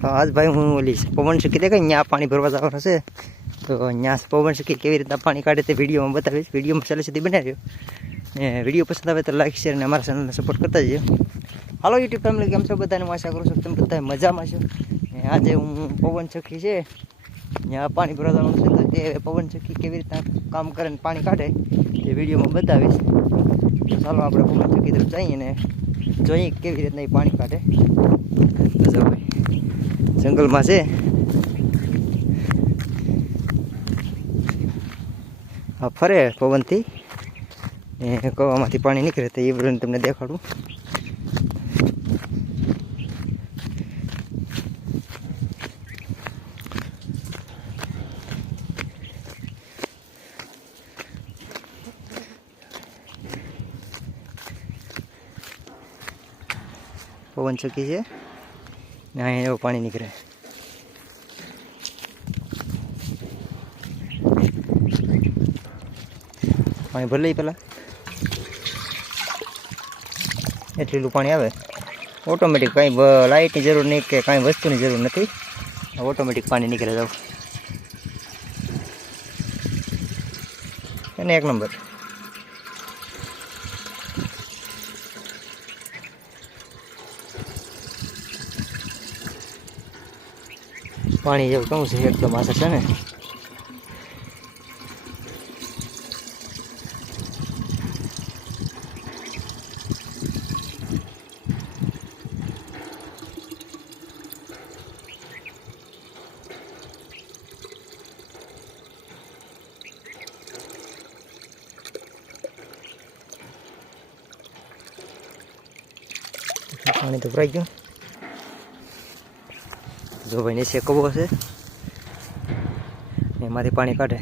તો આજ ભાઈ હું ઓલી પવન ચક્કી દેખાય ત્યાં પાણી ભરવા જવાનું છે, તો ત્યાં પવન ચક્કી કેવી રીતના પાણી કાઢે તે વિડીયોમાં બતાવીશ. વિડીયોમાં ચાલે સુધી બનાવ્યો ને વિડીયો પસંદ આવે તો લાઈક શેર અને અમારા ચેનલને સપોર્ટ કરતા જજો. હાલો યુટ્યુબ ફેમિલી, કેમ છો બધાને? હું આશા કરું છું તમે બધા મજામાં છો. ને આજે હું પવન ચક્કી છે ત્યાં પાણી ભરવા જવાનું છે, તો તે પવન ચક્કી કેવી રીતના કામ કરે ને પાણી કાઢે તે વિડીયોમાં બતાવીશ. ચાલો આપણે પવન ચક્કી તરફ જઈએ ને જોઈએ કેવી રીતના એ પાણી કાઢે. તો ભાઈ જંગલમાં છે, આ ફરે પવનથી એ કવામાંથી પાણી નીકળે તો એ બધું તમને દેખાડું. પવન ચક્કી છે ને અહીંયા એવું પાણી નીકળે. પાણી ભરી લઈ પહેલાં, એટલું પાણી આવે ઓટોમેટિક, કાંઈ લાઇટની જરૂર નહીં કે કાંઈ વસ્તુની જરૂર નથી, ઓટોમેટિક પાણી નીકળે જાવ એને એક નંબર. પાણી જેવું કહું છે એકદમ આસર છે ને. પાણી તો ભરાઈ ગયું. જો ભાઈ નીચે કવો છે એમાંથી પાણી કાઢે.